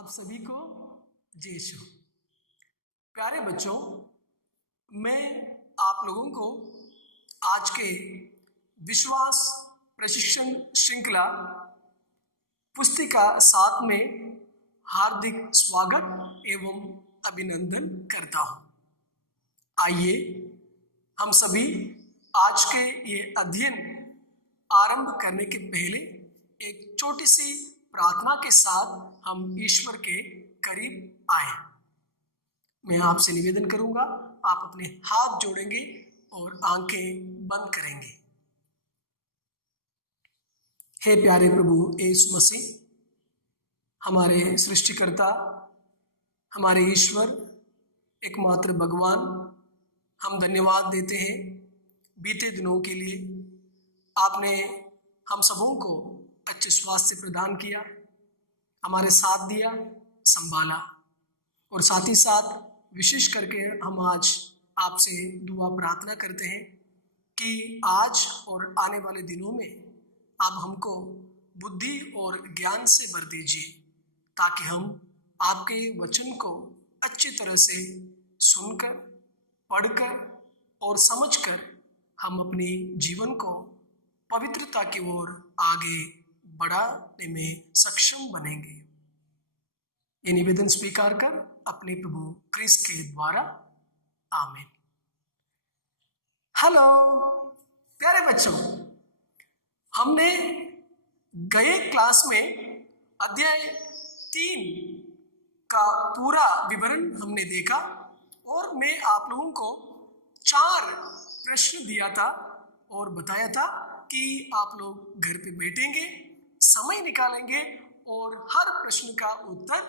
आप सभी को जय यीशु। प्यारे बच्चों, मैं आप लोगों को आज के विश्वास प्रशिक्षण श्रृंखला पुस्तिका 7 में हार्दिक स्वागत एवं अभिनंदन करता हूँ। आइए हम सभी आज के ये अध्ययन आरंभ करने के पहले एक छोटी सी प्रार्थना के साथ हम ईश्वर के करीब आए। मैं आपसे निवेदन करूंगा, आप अपने हाथ जोड़ेंगे और आंखें बंद करेंगे। हे प्यारे प्रभु यीशु मसीह, हमारे सृष्टिकर्ता, हमारे ईश्वर, एकमात्र भगवान, हम धन्यवाद देते हैं बीते दिनों के लिए। आपने हम सबों को अच्छे स्वास्थ्य प्रदान किया, हमारे साथ दिया, संभाला, और साथ ही साथ विशेष करके हम आज आपसे दुआ प्रार्थना करते हैं कि आज और आने वाले दिनों में आप हमको बुद्धि और ज्ञान से भर दीजिए, ताकि हम आपके वचन को अच्छी तरह से सुनकर, पढ़कर और समझकर हम अपने जीवन को पवित्रता की ओर आगे बढ़ाने में सक्षम बनेंगे। ये निवेदन स्वीकार कर अपने प्रभु क्रिस्त के द्वारा, आमीन। हेलो प्यारे बच्चों, हमने गए क्लास में अध्याय 3 का पूरा विवरण हमने देखा और मैं आप लोगों को 4 प्रश्न दिया था और बताया था कि आप लोग घर पे बैठेंगे, समय निकालेंगे और हर प्रश्न का उत्तर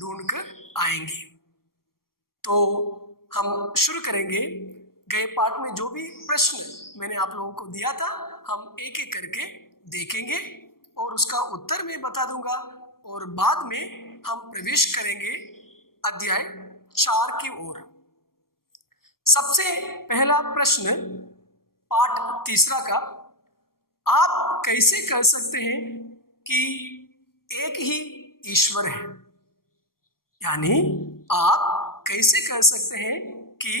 ढूंढकर आएंगे। तो हम शुरू करेंगे। गए पाठ में जो भी प्रश्न मैंने आप लोगों को दिया था, हम एक एक करके देखेंगे और उसका उत्तर मैं बता दूंगा, और बाद में हम प्रवेश करेंगे अध्याय 4 की ओर। सबसे पहला प्रश्न पाठ 3 का, आप कैसे कह सकते हैं कि एक ही ईश्वर है? यानी आप कैसे कह सकते हैं कि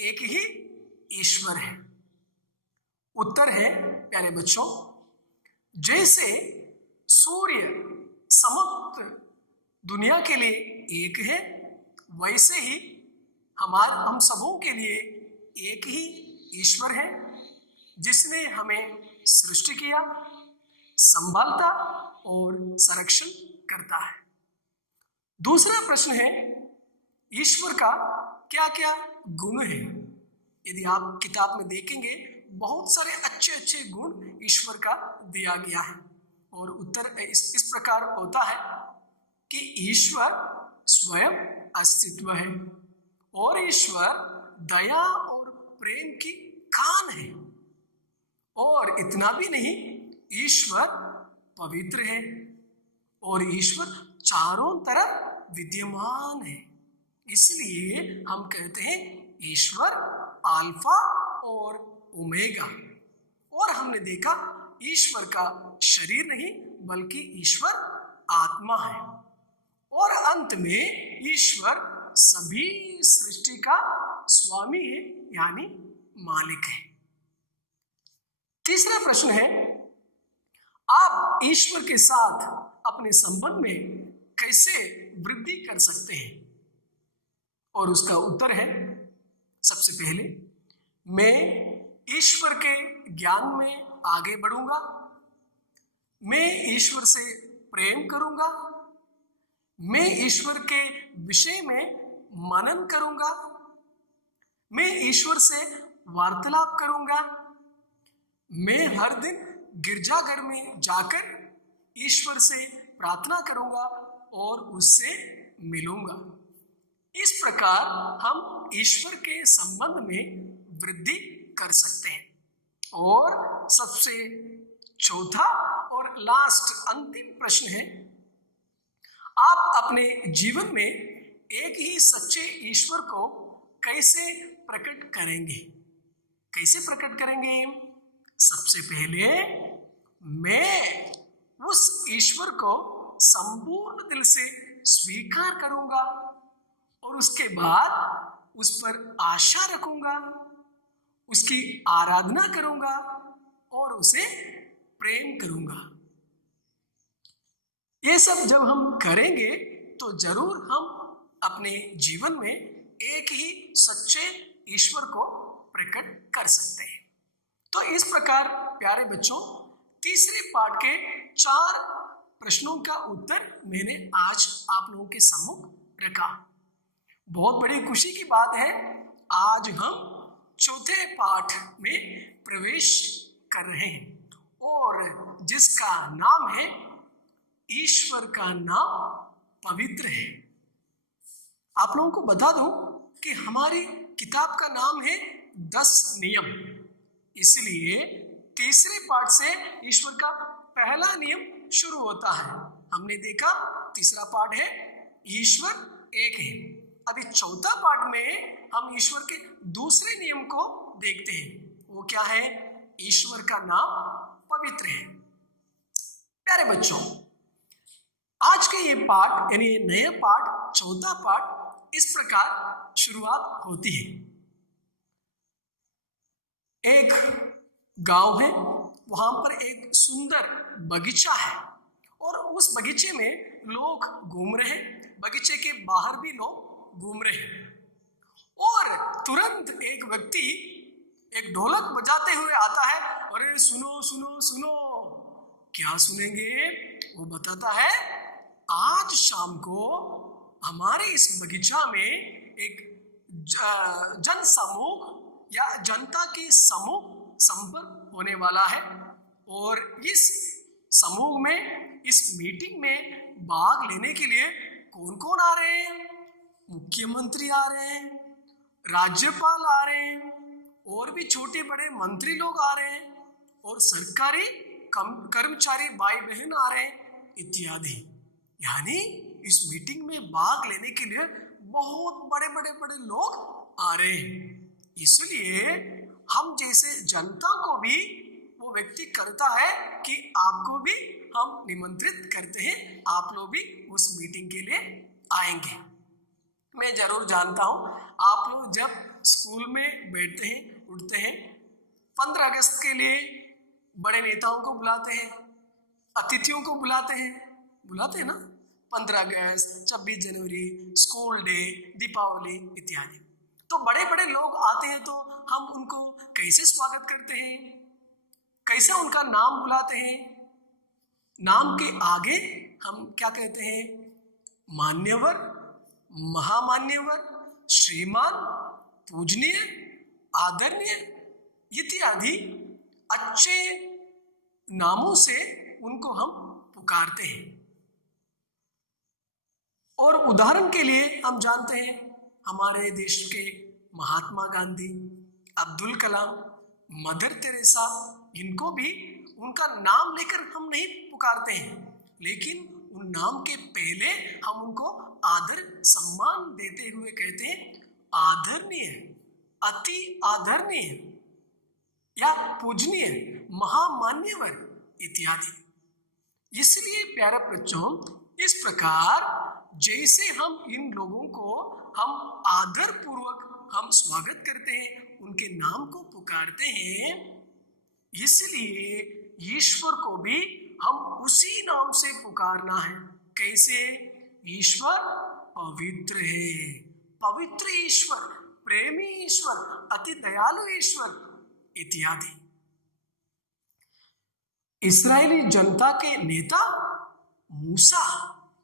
एक ही ईश्वर है? उत्तर है प्यारे बच्चों, जैसे सूर्य समस्त दुनिया के लिए एक है, वैसे ही हम सबों के लिए एक ही ईश्वर है, जिसने हमें सृष्टि किया, संभालता और संरक्षण करता है। दूसरा प्रश्न है, ईश्वर का क्या क्या गुण है? यदि आप किताब में देखेंगे, बहुत सारे अच्छे अच्छे गुण ईश्वर का दिया गया है, और उत्तर इस प्रकार होता है कि ईश्वर स्वयं अस्तित्व है, और ईश्वर दया और प्रेम की खान है, और इतना भी नहीं, ईश्वर पवित्र है, और ईश्वर चारों तरफ विद्यमान है। इसलिए हम कहते हैं ईश्वर अल्फा और ओमेगा। और हमने देखा ईश्वर का शरीर नहीं, बल्कि ईश्वर आत्मा है, और अंत में ईश्वर सभी सृष्टि का स्वामी है, यानी मालिक है। तीसरा प्रश्न है, आप ईश्वर के साथ अपने संबंध में कैसे वृद्धि कर सकते हैं? और उसका उत्तर है, सबसे पहले मैं ईश्वर के ज्ञान में आगे बढ़ूंगा, मैं ईश्वर से प्रेम करूंगा, मैं ईश्वर के विषय में मनन करूंगा, मैं ईश्वर से वार्तालाप करूंगा, मैं हर दिन गिरजाघर में जाकर ईश्वर से प्रार्थना करूंगा और उससे मिलूंगा। इस प्रकार हम ईश्वर के संबंध में वृद्धि कर सकते हैं। और सबसे चौथा और लास्ट अंतिम प्रश्न है, आप अपने जीवन में एक ही सच्चे ईश्वर को कैसे प्रकट करेंगे? कैसे प्रकट करेंगे? सबसे पहले मैं उस ईश्वर को संपूर्ण दिल से स्वीकार करूंगा और उसके बाद उस पर आशा रखूंगा, उसकी आराधना करूंगा और उसे प्रेम करूंगा। ये सब जब हम करेंगे तो जरूर हम अपने जीवन में एक ही सच्चे ईश्वर को प्रकट कर सकते हैं। तो इस प्रकार प्यारे बच्चों, तीसरे पाठ के 4 प्रश्नों का उत्तर मैंने आज आप लोगों के सम्मुख रखा। बहुत बड़ी खुशी की बात है, आज हम चौथे पाठ में प्रवेश कर रहे हैं और जिसका नाम है ईश्वर का नाम पवित्र है। आप लोगों को बता दूं कि हमारी किताब का नाम है 10 नियम, इसलिए तीसरे पाठ से ईश्वर का पहला नियम शुरू होता है। हमने देखा तीसरा पाठ है ईश्वर एक है। अभी चौथा पाठ में हम ईश्वर के दूसरे नियम को देखते हैं। वो क्या है? ईश्वर का नाम पवित्र है। प्यारे बच्चों, आज के ये पाठ यानी ये नया पाठ, चौथा पाठ इस प्रकार शुरुआत होती है। एक गांव है, वहां पर एक सुंदर बगीचा है और उस बगीचे में लोग घूम रहे हैं, बगीचे के बाहर भी लोग घूम रहे हैं और तुरंत एक व्यक्ति एक ढोलक बजाते हुए आता है। अरे सुनो सुनो सुनो, क्या सुनेंगे? वो बताता है आज शाम को हमारे इस बगीचा में एक जन समूह या जनता की समूह संपर्क होने वाला है और इस समूह में, इस मीटिंग में भाग लेने के लिए कौन कौन आ रहे हैं? मुख्यमंत्री आ रहे हैं, राज्यपाल आ रहे हैं और भी छोटे बड़े मंत्री लोग आ रहे हैं और सरकारी कर्मचारी भाई बहन आ रहे हैं इत्यादि। यानी इस मीटिंग में भाग लेने के लिए बहुत बड़े बड़े बड़े लोग आ रहे हैं। इसलिए हम जैसे जनता को भी वो व्यक्ति करता है कि आपको भी हम निमंत्रित करते हैं, आप लोग भी उस मीटिंग के लिए आएंगे। मैं जरूर जानता हूँ आप लोग जब स्कूल में बैठते हैं, उठते हैं, 15 अगस्त के लिए बड़े नेताओं को बुलाते हैं, अतिथियों को बुलाते हैं ना, 15 अगस्त, 26 जनवरी, स्कूल डे, दीपावली इत्यादि। तो बड़े बड़े लोग आते हैं तो हम उनको कैसे स्वागत करते हैं, कैसे उनका नाम बुलाते हैं? नाम के आगे हम क्या कहते हैं? मान्यवर, महामान्यवर, श्रीमान, पूजनीय, आदरणीय इत्यादि अच्छे नामों से उनको हम पुकारते हैं। और उदाहरण के लिए हम जानते हैं हमारे देश के महात्मा गांधी, अब्दुल कलाम, मदर तेरेसा, इनको भी उनका नाम लेकर हम नहीं पुकारते हैं, लेकिन उन नाम के पहले हम उनको आदर सम्मान देते हुए कहते हैं आदरणीय, अति आदरणीय या पूजनीय, महामान्यवर इत्यादि। इसलिए प्यारे बच्चों, इस प्रकार जैसे हम इन लोगों को हम आदर पूर्वक हम स्वागत करते हैं, उनके नाम को पुकारते हैं, इसलिए ईश्वर को भी हम उसी नाम से पुकारना है। कैसे? ईश्वर पवित्र है, पवित्र ईश्वर, प्रेमी ईश्वर, अति दयालु ईश्वर इत्यादि। इस्राएली जनता के नेता मूसा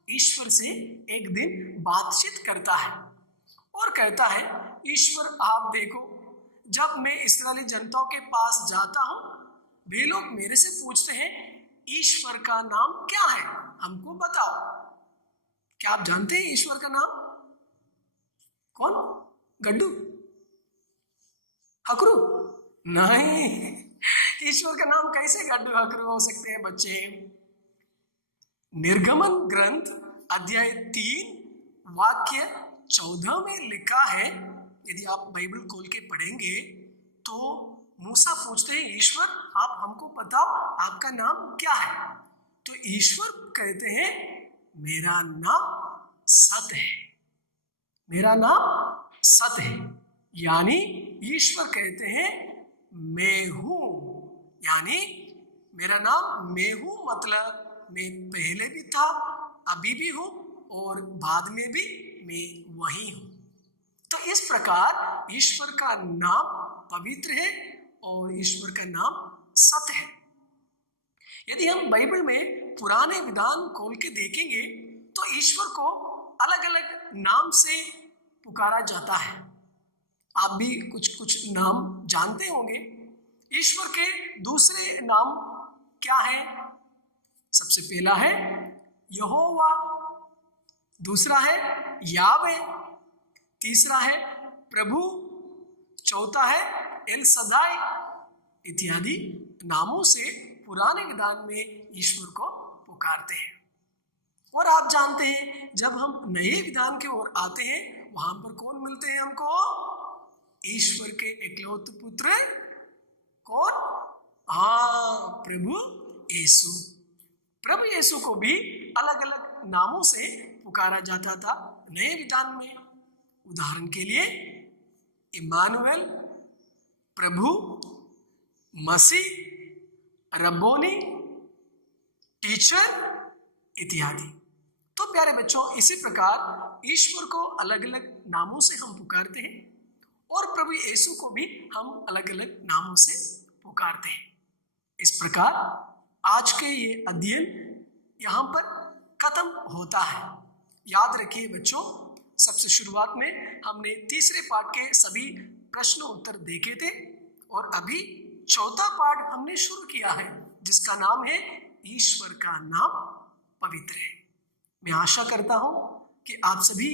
ईश्वर से एक दिन बातचीत करता है और कहता है, ईश्वर आप देखो, जब मैं इस्राएली जनताओं के पास जाता हूं, वे लोग मेरे से पूछते हैं ईश्वर का नाम क्या है, हमको बताओ। क्या आप जानते हैं ईश्वर का नाम? कौन? गड्डू? हकरू? नहीं, ईश्वर का नाम कैसे गड्डू हकरू हो सकते हैं बच्चे? निर्गमन ग्रंथ अध्याय 3 वाक्य 14 में लिखा है, यदि आप बाइबल खोल के पढ़ेंगे तो मूसा पूछते हैं, ईश्वर आप हमको बताओ आपका नाम क्या है? तो ईश्वर कहते हैं मेरा नाम सत्य है, मेरा नाम सत्य है। यानी ईश्वर कहते हैं मैं हूं, यानी मेरा नाम मैं हूं मतलब मैं पहले भी था, अभी भी हूं और बाद में भी मैं वही हूं। तो इस प्रकार ईश्वर का नाम पवित्र है और ईश्वर का नाम सत्य है। यदि हम बाइबल में पुराने विधान खोल के देखेंगे तो ईश्वर को अलग अलग नाम से पुकारा जाता है। आप भी कुछ कुछ नाम जानते होंगे। ईश्वर के दूसरे नाम क्या है? सबसे पहला है यहोवा, दूसरा है यावे, तीसरा है प्रभु, चौथा है एल सदाई इत्यादि नामों से पुराने विधान में ईश्वर को पुकारते हैं। और आप जानते हैं जब हम नए विधान की ओर आते हैं वहां पर कौन मिलते हैं हमको? ईश्वर के एकलौते पुत्र कौन? हाँ, प्रभु यीशु। प्रभु यीशु को भी अलग अलग नामों से पुकारा जाता था नए विधान में। उदाहरण के लिए इमानुएल, प्रभु, मसीह, रब्बोनी, टीचर इत्यादि। तो प्यारे बच्चों, इसी प्रकार ईश्वर को अलग अलग नामों से हम पुकारते हैं और प्रभु यीशु को भी हम अलग अलग नामों से पुकारते हैं। इस प्रकार आज के ये अध्ययन यहाँ पर खत्म होता है। याद रखिए बच्चों, सबसे शुरुआत में हमने तीसरे पाठ के सभी प्रश्न उत्तर देखे थे और अभी चौथा पाठ हमने शुरू किया है जिसका नाम है ईश्वर का नाम पवित्र है। मैं आशा करता हूँ कि आप सभी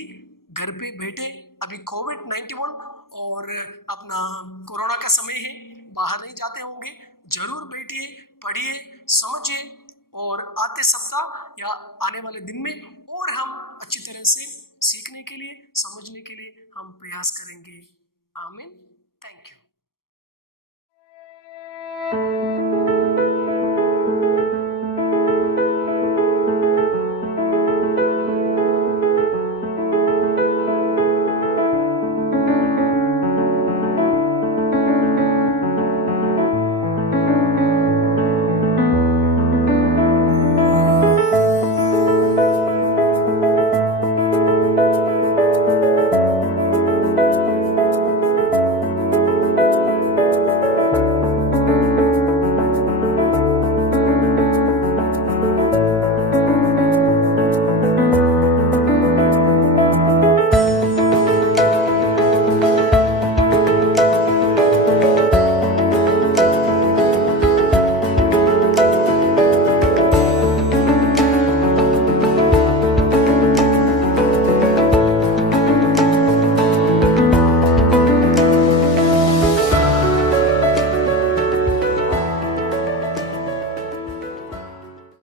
घर पे बैठे, अभी कोविड-19 और अपना कोरोना का समय है, बाहर नहीं जाते होंगे, जरूर बैठिए, पढ़िए, समझिए और आते सप्ताह या आने वाले दिन में और हम अच्छी तरह से सीखने के लिए, समझने के लिए हम प्रयास करेंगे। आमीन। Thank you.